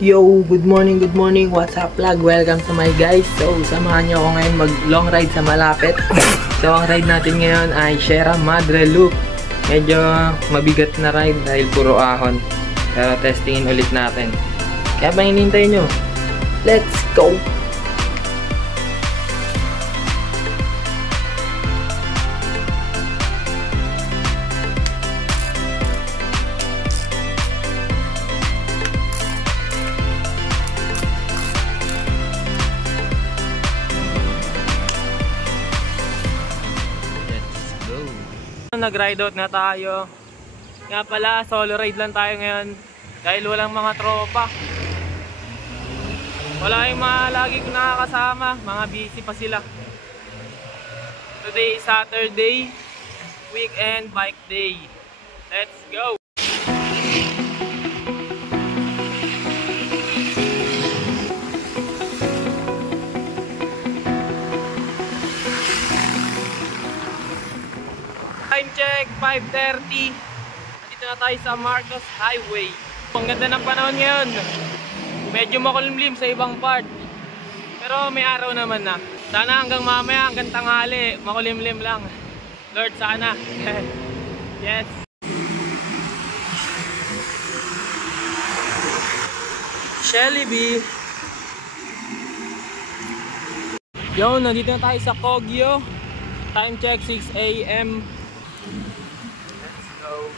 Yo, good morning, what's up vlog? Welcome to my guys. So, samahan nyo ako ngayon mag long ride sa malapit. So, ang ride natin ngayon ay Sierra Madre Loop. Medyo mabigat na ride dahil puro ahon. Pero testingin ulit natin. Kaya pa hinintay nyo? Let's go! Nag-ride out na tayo. Nga pala, solo ride lang tayo ngayon dahil walang mga tropa. Wala yung mga lagi ko nakakasama, mga busy pa sila. Today is Saturday, weekend bike day. Let's go! Time check, 5:30. Nandito na tayo sa Marcos Highway. Ang ganda ng panahon ngayon. Medyo makulimlim sa ibang part. Pero may araw naman na. Sana hanggang mamaya, hanggang tanghali, makulimlim lang. Lord, sana. Yes. Shelly B. Yo, nandito na tayo sa Kogyo. Time check, 6 AM. Let's go.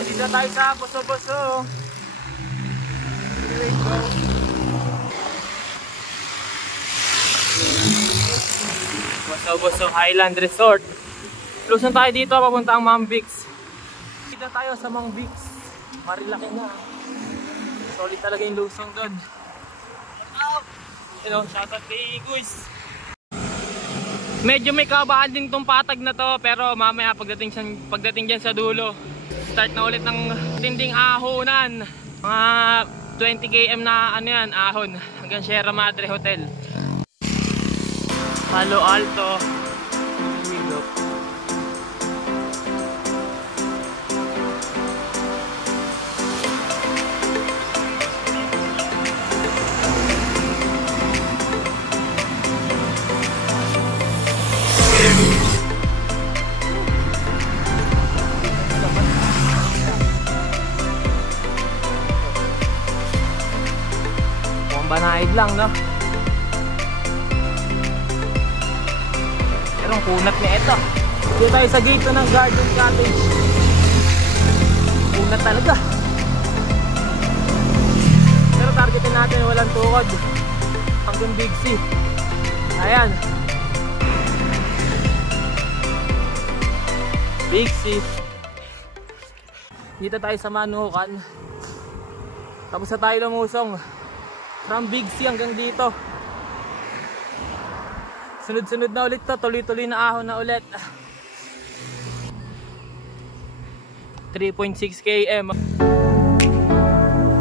Dito tayo sa Boso-Boso. Here we go. Boso-Boso Highland Resort. Close na tayo dito, papunta ang Mambix. Dito tayo sa Mambix. Marilaki na. Solid talaga yung lusong doon. Hello, shoutout kay Guys. Medyo may kabahan din tong patag na to, pero mamaya pagdating dyan sa dulo, start na ulit ng tinding ahonan. Mga 20 km na ano yan, ahon hanggang Sierra Madre Hotel. Palo Alto. Here we go. Banahid lang, no? Pero ang kunat niya ito. Dito tayo sa gate ng Garden Cottage. Kunat talaga. Pero targetin natin walang tukod hanggang Big C. Ayan, Big C. Dito tayo sa Manukan. Tapos na tayo lumusong from Big C hanggang dito. Sunod-sunod na ulit to, tuloy-tuloy na ahon na ulit. 3.6 km.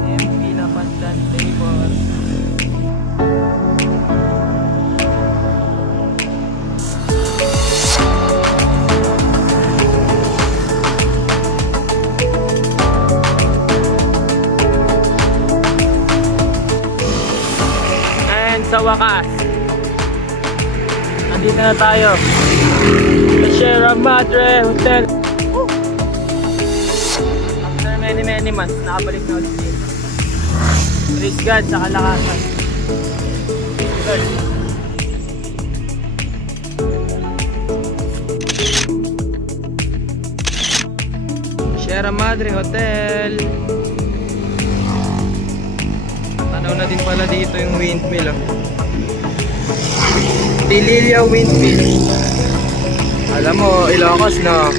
MP na Pandan Labor. Sa wakas, nandito na tayo sa Sierra Madre Hotel. After many months, nakabalik na ulit dito. Praise God sa kalakasan. Good. Sierra Madre Hotel. Tanaw na din pala dito yung windmill, oh. Pililla Windmill. Alam mo, Ilocos, no?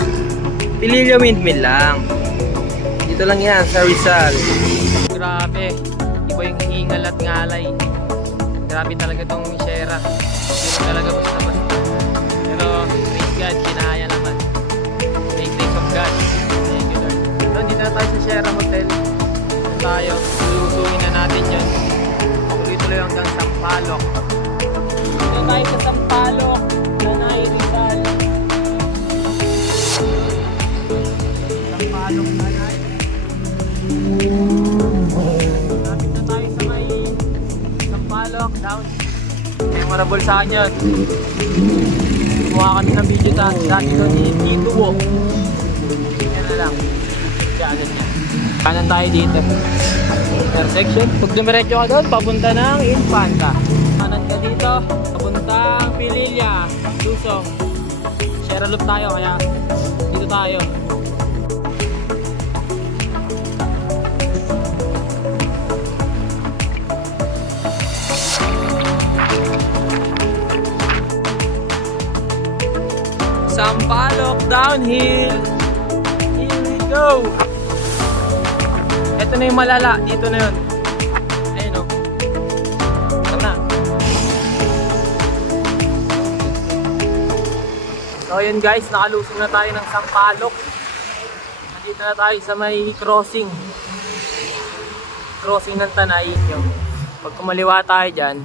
Pililla Windmill lang. Dito lang yan, sa Rizal. Grabe, iba yung hingal at ngalay. Grabe talaga tong Sierra. Hindi talaga basta-basta. Pero, praise God, kinaya naman. Praise of God. Thank you, Lord. So, dito na tayo sa Sierra Hotel. Dito tayo, lulusungin na natin yun. Tuloy-tuloy hanggang Sampaloc. Dito tayo sa Sampaloc, Nanay Rizal. memorable sa akin yun. Kumuha kami ng video dati doon ni Tito Wo. Yan na lang. Diyan niya. Kanan tayo dito. Intersection. Pag dumiretso ka doon, papunta ng Infanta. Kanan ka dito, papuntang Pililla, Lusong. Share loop tayo, kaya dito tayo. Sampaloc downhill. Here we go. Ito na yung malala. Dito na yun. Ayun o. Ito na. So yun guys, nakalusong na tayo ng Sampaloc. Nandito na tayo sa may crossing. Crossing ng Tanay. Yung pag kumaliwa tayo dyan,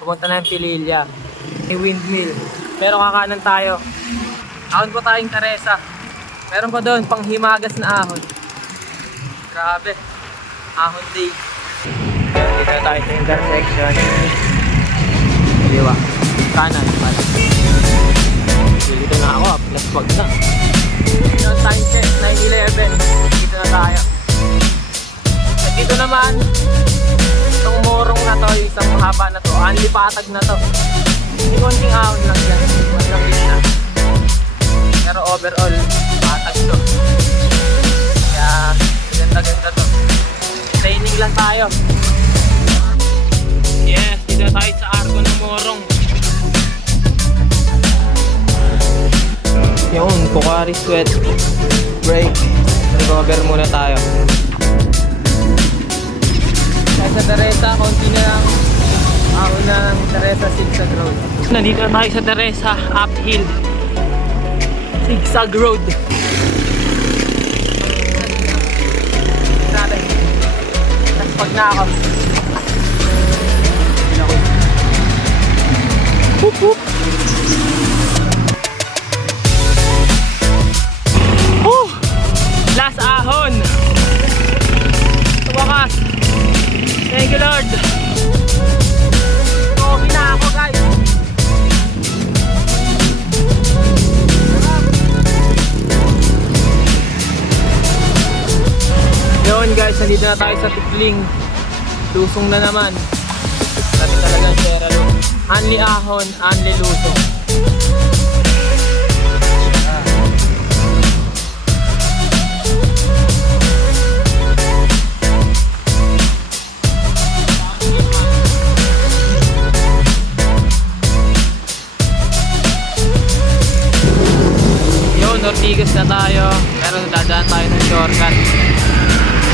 pupunta na yung Pililla. May windmill. Pero kakanan tayo. Ahon po tayong Teresa. Meron pa doon pang himagas na ahon. Grabe. Ahon day. Dito na tayo sa intersection. Kaliwa. Kanan. Dito na ako. Plus wag na. Yung time check. 9:11. Dito na tayo. At dito naman, itong morong na to, yung isang mahaba na to, only patag na to. Hindi konting ahon lang yan. Walang na. Pero overall, patag to. Kaya, ganda-ganda to. Training lang tayo. Yes, dito tayo sa Arco ng Morong. Yun, Pocari Sweat. Break. Recover muna tayo. Sa Teresa, konti na lang. Ako ng Teresa Zigzag Road. Nandito na tayo sa Teresa, uphill. Zigzag Road. Natin. Tapos pag na ako. Boop boop. Last ahon. Tumakas. Thank you Lord. Okay na ako guys. Yun guys, nandito na tayo sa Tikling. Lusong na naman. Dati talagang Sierra Loop. Anli ahon, anli lusong. Yun, Ortigas na tayo. Pero dadaan tayo ng shortcut.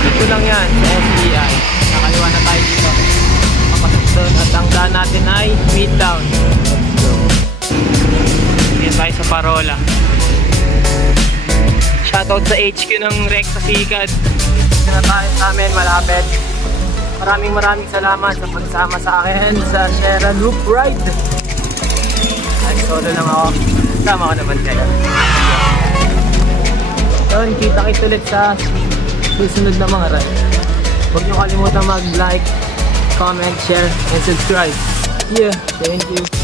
Dito lang yan, sa SBI. Nakaliwa na tayo dito. Papasok doon at ang daan natin ay Midtown. Dito tayo sa Parola. Shoutout sa HQ ng Recta Sikad. Dito na tayo sa amin, malapit. Maraming salamat sa pagsama sa akin sa Sierra Loop Ride. Ay, solo lang ako. Sama ko naman kayo. Yun, kita-kits ulit sa susunod na mga ride. Huwag niyo kalimutan mag-like, comment, share, and subscribe. Yeah, thank you.